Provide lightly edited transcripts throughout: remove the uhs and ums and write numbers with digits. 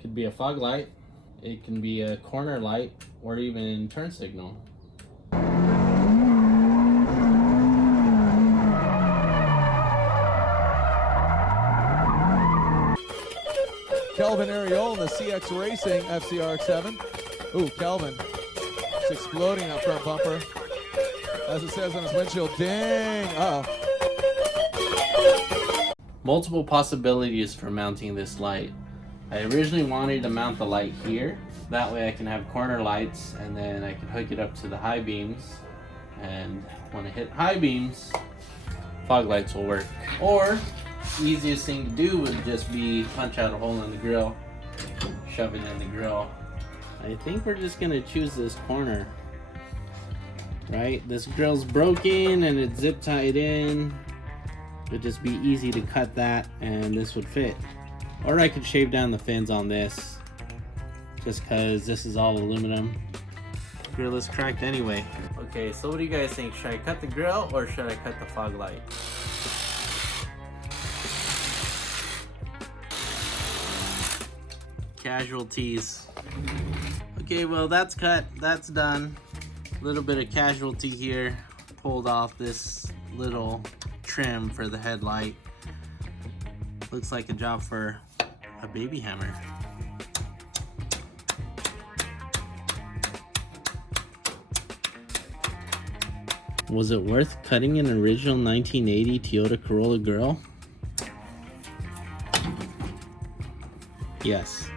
Could be a fog light, it can be a corner light, or even turn signal. Kelvin Ariol in the CX Racing FCRX7. Ooh, Kelvin. It's exploding that front bumper. As it says on his windshield, dang. Uh-oh. Multiple possibilities for mounting this light. I originally wanted to mount the light here. That way I can have corner lights and then I can hook it up to the high beams. And when I hit high beams, fog lights will work. Or, easiest thing to do would just be punch out a hole in the grill, shove it in the grill. I think we're just gonna choose this corner. Right? This grill's broken and it's zip tied in. It'd just be easy to cut that and this would fit. Or I could shave down the fins on this, just cause this is all aluminum. The grill is cracked anyway. Okay, so what do you guys think? Should I cut the grill or should I cut the fog light? Casualties. Okay, well that's cut, that's done. A little bit of casualty here. Pulled off this little trim for the headlight. Looks like a job for a baby hammer. Was it worth cutting an original 1980 Toyota Corolla grill? Yes.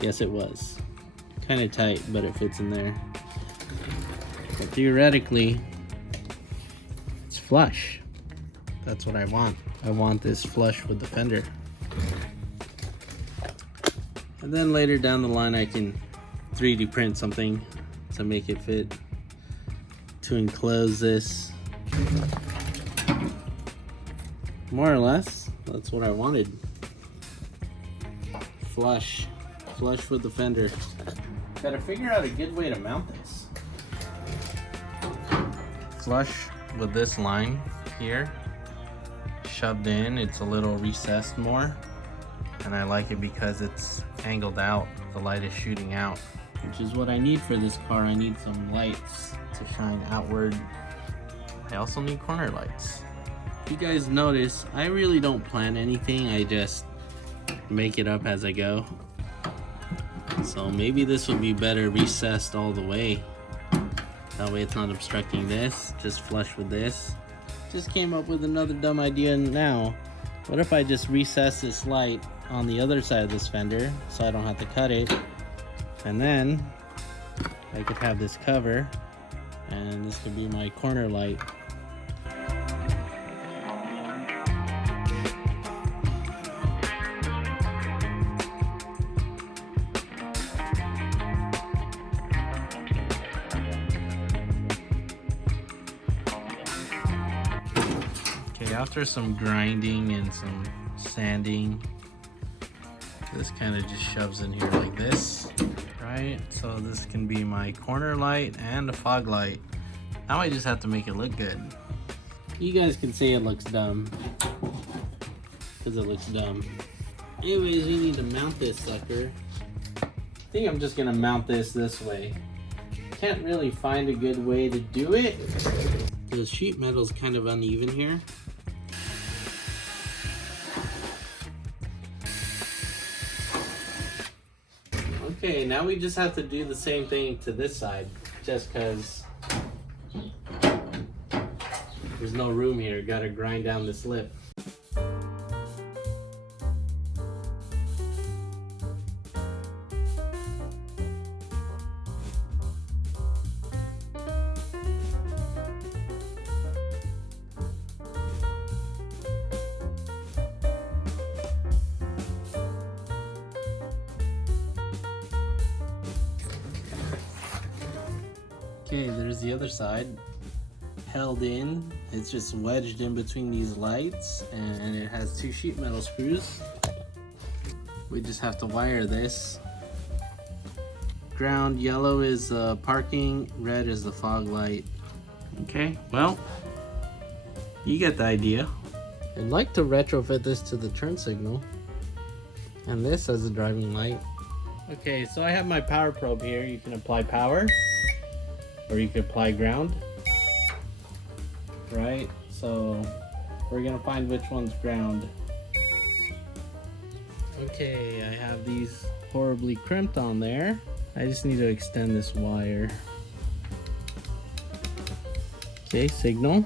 Yes, it was. Kind of tight, but it fits in there. But theoretically, it's flush. That's what I want. I want this flush with the fender. And then later down the line, I can 3D print something to make it fit, to enclose this. More or less, that's what I wanted. Flush with the fender. Gotta figure out a good way to mount this. Flush with this line here, shoved in. It's a little recessed more, and I like it because it's angled out. The light is shooting out, which is what I need for this car. I need some lights to shine outward. I also need corner lights. If you guys notice, I really don't plan anything. I just make it up as I go. So maybe this would be better recessed all the way. That way it's not obstructing this, just flush with this. Just came up with another dumb idea now. What if I just recess this light on the other side of this fender so I don't have to cut it? And then I could have this cover and this could be my corner light. After some grinding and some sanding, this kind of just shoves in here like this, right? So this can be my corner light and a fog light. Now I just have to make it look good. You guys can say it looks dumb, because it looks dumb. Anyways, you need to mount this sucker. I think I'm just gonna mount this way. Can't really find a good way to do it. The sheet metal is kind of uneven here. Okay, now we just have to do the same thing to this side, just because there's no room here. Gotta grind down this lip. Okay, there's the other side, held in. It's just wedged in between these lights, and it has two sheet metal screws. We just have to wire this. Ground yellow is parking, red is the fog light. Okay, well, you get the idea. I'd like to retrofit this to the turn signal. And this as a driving light. Okay, so I have my power probe here. You can apply power, or you can apply ground. Right? So we're gonna find which one's ground. Okay, I have these horribly crimped on there. I just need to extend this wire. Okay, signal.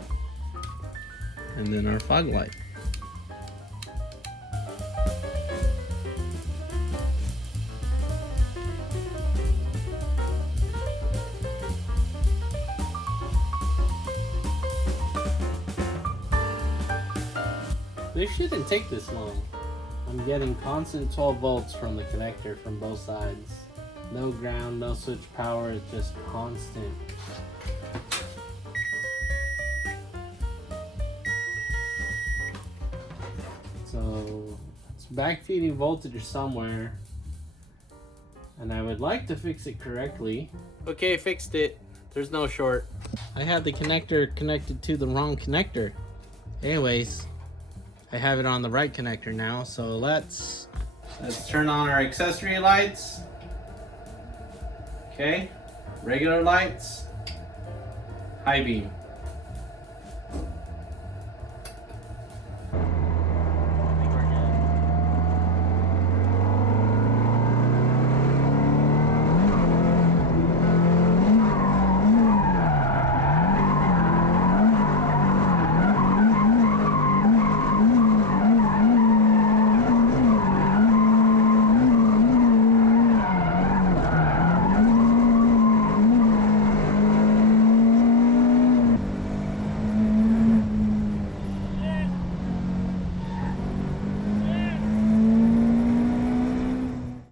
And then our fog light. This shouldn't take this long. I'm getting constant 12 volts from the connector from both sides. No ground, no switch power, it's just constant. So it's backfeeding voltage somewhere, and I would like to fix it correctly. Okay, fixed it. There's no short. I had the connector connected to the wrong connector. Anyways, I have it on the right connector now, so let's turn on our accessory lights. Okay, regular lights, high beam.